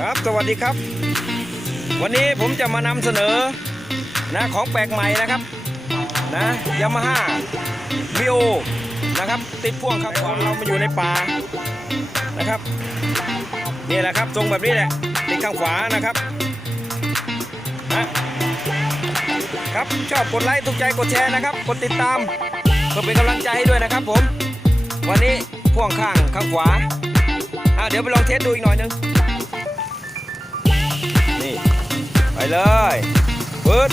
ครับสวัสดีครับวันนี้ผมจะมานำเสนอของแปลกใหม่นะครับยามาฮ่าวิโอนะครับติดพ่วงครับเรามาอยู่ในป่านะครับนี่แหละครับทรงแบบนี้แหละติดข้างขวานะครับครับชอบกดไลค์ถูกใจกดแชร์นะครับกดติดตามเพื่อเป็นกำลังใจให้ด้วยนะครับผมวันนี้พ่วงข้างขวาเดี๋ยวไปลองเทสดูอีกหน่อยนึงนี่ไปเลยปึ๊ด